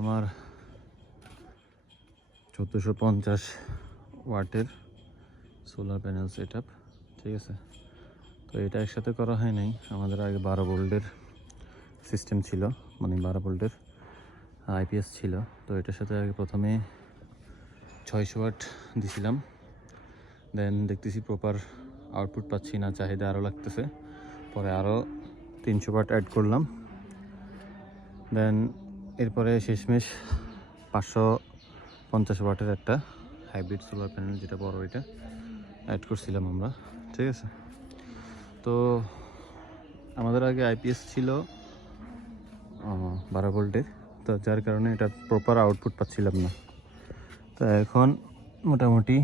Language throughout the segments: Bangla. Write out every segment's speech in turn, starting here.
আমার 1450 ওয়াটের সোলার প্যানেল সেট আপ, ঠিক আছে। তো এটা একসাথে করা হয় নাই, আমাদের আগে 12 ভোল্টের সিস্টেম ছিল, মানে 12 ভোল্টের আইপিএস ছিল। তো এটার সাথে আগে প্রথমে 600 ওয়াট দিছিলাম, দেন দেখতেছি প্রপার আউটপুট পাচ্ছি না, চাহিদা আরও লাগতেছে, পরে আরও 300 ওয়াট অ্যাড করলাম। দেন এরপরে শেষমেশ 550 ওয়াটের একটা হাইব্রিড সোলার প্যানেল, যেটা বড়, এটা অ্যাড করছিলাম আমরা, ঠিক আছে। তো আমাদের আগে আইপিএস ছিল 12 ভোল্টের, তো যার কারণে এটা প্রপার আউটপুট পাচ্ছিলাম না। তো এখন মোটামুটি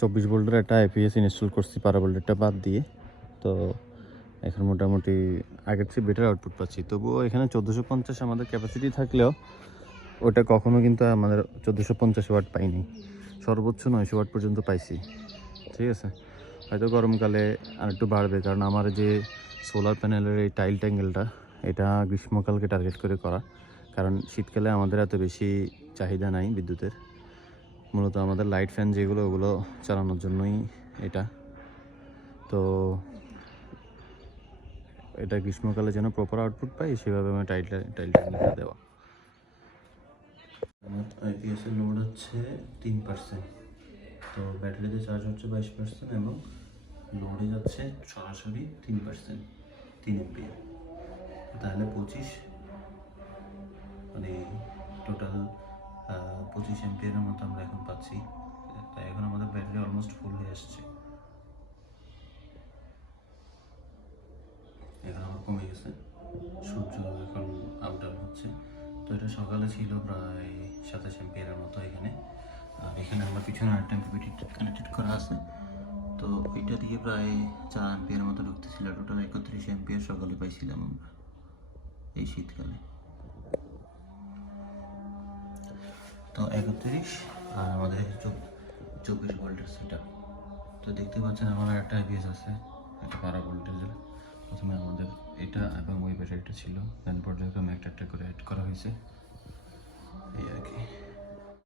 24 ভোল্টের একটা আইপিএস ইনস্টল করছি 12 ভোল্টেরটা বাদ দিয়ে। তো এখন মোটামুটি আগের চেয়ে বেটার আউটপুট পাচ্ছি। তবুও এখানে 1450 আমাদের ক্যাপাসিটি থাকলেও ওটা কখনো কিন্তু আমাদের 1450 ওয়াট পাইনি, সর্বোচ্চ 900 ওয়াট পর্যন্ত পাইছি, ঠিক আছে। হয়তো গরমকালে আর একটু বাড়বে, কারণ আমার যে সোলার প্যানেলের এই টাইল ট্যাঙ্গেলটা, এটা গ্রীষ্মকালকে টার্গেট করে করা, কারণ শীতকালে আমাদের এত বেশি চাহিদা নাই বিদ্যুতের। মূলত আমাদের লাইট ফ্যান যেগুলো, ওগুলো চালানোর জন্যই এটা। তো এটা গ্রীষ্মকালে যেন প্রপার আউটপুট পাই, সেভাবে আমার টাইল ট্যাঙ্গেলটা দেওয়া। আমার আইপিএসের লোড হচ্ছে 3%, তো ব্যাটারিতে চার্জ হচ্ছে 22% এবং লোডে যাচ্ছে সরাসরি 3%, 3 এমপিয়ার। তাহলে 25, মানে টোটাল 25 এমপিয়ারের মতো আমরা এখন পাচ্ছি। তাই এখন আমাদের ব্যাটারি অলমোস্ট ফুল হয়ে আসছে। এখন আমার কমে গেছে, সূর্য এখন আপ ডাউন হচ্ছে। তো এটা সকালে ছিল প্রায় 27 এমপিয়ারের মতো এখানে। আর এখানে আমার পিছনে আরেকটা এমপিপিটি কানেক্টেড করা আছে, তো ওইটা দিয়ে প্রায় 4 এমপিয়ারের মতো ঢুকতেছিল। টোটাল 31 এমপিয়ার সকালে পাইছিলাম আমরা এই শীতকালে। তো 31 আর আমাদের 24 ভোল্টের সেট আপ। তো দেখতে পাচ্ছেন আমার একটা আইপিএস আছে, একটা 12 ভোল্টেজের। প্রথমে আমাদের এটা এবং ওই ব্যাটারিটা ছিল, দেন পর্যায়ক্রমে একটা একটা করে অ্যাড করা হয়েছে, এই আর কি।